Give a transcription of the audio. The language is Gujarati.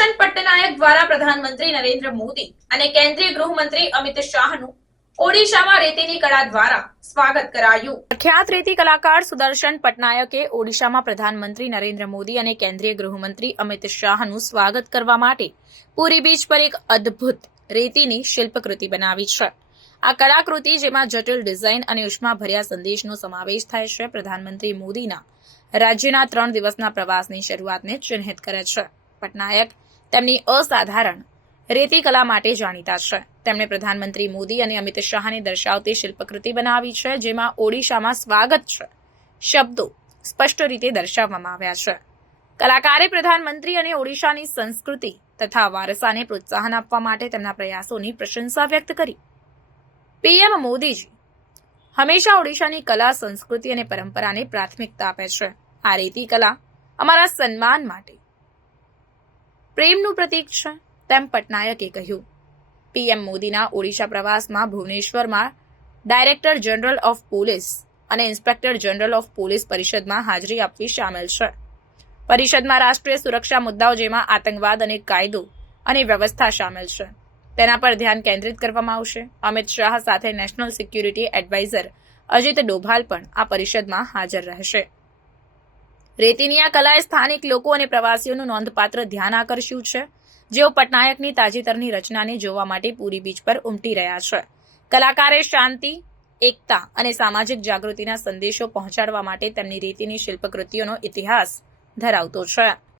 સુદર્શન પટ્ટનાયક દ્વારા પ્રધાનમંત્રી નરેન્દ્ર મોદી અને કેન્દ્રીય ગૃહમંત્રી અમિત શાહનું પ્રધાનમંત્રી નરેન્દ્ર મોદી અને કેન્દ્રીય ગૃહમંત્રી અમિત શાહનું સ્વાગત કરવા માટે પુરી બીચ પર એક અદ્ભુત રેતીની શિલ્પકૃતિ બનાવી છે. આ કલાકૃતિ જેમાં જટિલ ડિઝાઇન અને ઉષ્માભર્યા સંદેશનો સમાવેશ થાય છે, પ્રધાનમંત્રી મોદીના રાજ્યના ત્રણ દિવસના પ્રવાસની શરૂઆતને ચિહ્નિત કરે છે. પટનાયક તેમની અસાધારણ રેતી માટે જાણીતા છે. તેમણે પ્રધાનમંત્રી મોદી અને અમિત શાહને દર્શાવતી શિલ્પકૃતિ બનાવી છે, જેમાં ઓડિશામાં સ્વાગત છે શબ્દો સ્પષ્ટ રીતે દર્શાવવામાં આવ્યા છે. કલાકારે પ્રધાનમંત્રી અને ઓડિશાની સંસ્કૃતિ તથા વારસાને પ્રોત્સાહન આપવા માટે તેમના પ્રયાસોની પ્રશંસા વ્યક્ત કરી. પીએમ મોદીજી હંમેશા ઓડિશાની કલા, સંસ્કૃતિ અને પરંપરાને પ્રાથમિકતા આપે છે. આ રેતી કલા અમારા સન્માન માટે પ્રેમનું પ્રતીક છે, તેમ પટનાયકે કહ્યું. પીએમ મોદીના ઓડિશા પ્રવાસમાં ભુવનેશ્વરમાં ડાયરેક્ટર જનરલ ઓફ પોલીસ અને ઇન્સ્પેક્ટર જનરલ ઓફ પોલીસ પરિષદમાં હાજરી આપવી સામેલ છે. પરિષદમાં રાષ્ટ્રીય સુરક્ષા મુદ્દાઓ જેમાં આતંકવાદ અને કાયદો અને વ્યવસ્થા સામેલ છે. તેના પર ધ્યાન કેન્દ્રિત કરવામાં આવશે. અમિત શાહ સાથે national security advisor Ajit Doval પણ આ પરિષદમાં હાજર રહેશે. રેતીની આ કલાએ સ્થાનિક લોકો અને પ્રવાસીઓનું નોંધપાત્ર ધ્યાન આકર્ષ્યું છે. જેઓ પટનાયકની તાજેતરની રચનાને જોવા માટે પૂરી બીચ પર ઉમટી રહ્યા છે. કલાકારે શાંતિ, એકતા અને સામાજિક જાગૃતિના સંદેશો પહોંચાડવા માટે તેમની રેતીની શિલ્પકૃતિઓનો ઇતિહાસ ધરાવતો છે.